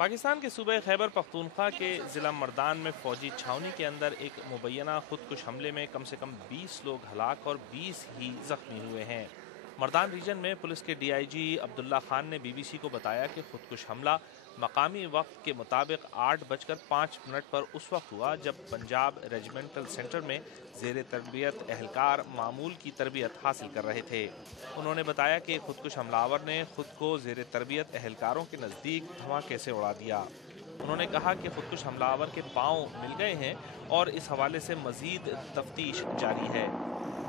पाकिस्तान के सूबे खैबर पख्तूनख्वा के ज़िला मर्दान में फ़ौजी छावनी के अंदर एक मुबैना खुदकुश हमले में कम से कम 20 लोग हलाक और 20 ही जख्मी हुए हैं। मर्दान रीजन में पुलिस के डीआईजी अब्दुल्ला खान ने बीबीसी को बताया कि खुदकुश हमला मकामी वक्त के मुताबिक 8:05 पर उस वक्त हुआ जब पंजाब रेजिमेंटल सेंटर में ज़ेर तरबियत एहलकार मामूल की तरबियत हासिल कर रहे थे। उन्होंने बताया कि खुदकुश हमलावर ने खुद को ज़ेर तरबियत एहलकारों के नज़दीक धमाके से उड़ा दिया। उन्होंने कहा कि खुदकुश हमलावर के पाँव मिल गए हैं और इस हवाले से मज़ीद तफ्तीश जारी है।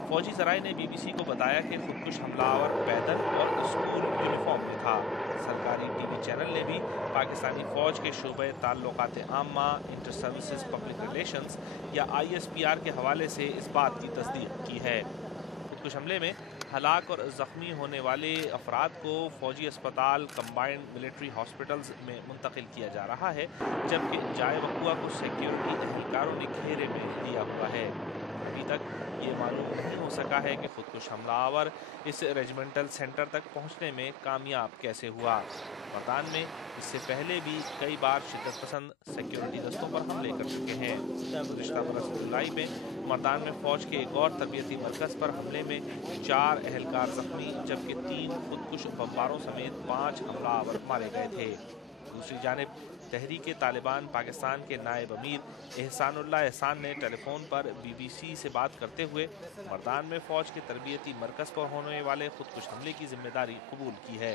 फौजी ज़राए ने बीबीसी को बताया कि खुदकुश हमलावर पैदल और स्कूल यूनिफॉर्म में था। सरकारी टीवी चैनल ने भी पाकिस्तानी फ़ौज के शोबे ताल्लुकात आम्मा, इंटर सर्विसेज पब्लिक रिलेशंस या ISPR के हवाले से इस बात की तस्दीक की है। खुदकुश हमले में हलाक और ज़ख्मी होने वाले अफराद को फ़ौजी अस्पताल कम्बाइंड मिलिट्री हॉस्पिटल्स में मुंतकिल किया जा रहा है, जबकि जाए वक़ुआ को सिक्योरिटी एहलकारों ने घेरे में लिया हुआ है। अभी तक ये मालूम नहीं हो सका है कि खुदकुश हमलावर इस रेजिमेंटल सेंटर तक पहुंचने में कामयाब कैसे हुआ। मर्दान में इससे पहले भी कई बार शिद्दत पसंद सिक्योरिटी दस्तों पर हमले कर चुके हैं। गुज़िश्ता बरस जुलाई में मर्दान में फ़ौज के एक और तरबियती मरकज़ पर हमले में 4 एहलकार ज़ख्मी जबकि 3 खुदकुश बमबारों समेत 5 हमलावर मारे गए थे। दूसरी जानिब तहरीक तालिबान पाकिस्तान के नायब अमीर एहसानुल्लाह एहसान ने टेलीफोन पर बीबीसी से बात करते हुए मर्दान में फ़ौज के तरबियती मरकज़ पर होने वाले खुदकुश हमले की जिम्मेदारी कबूल की है।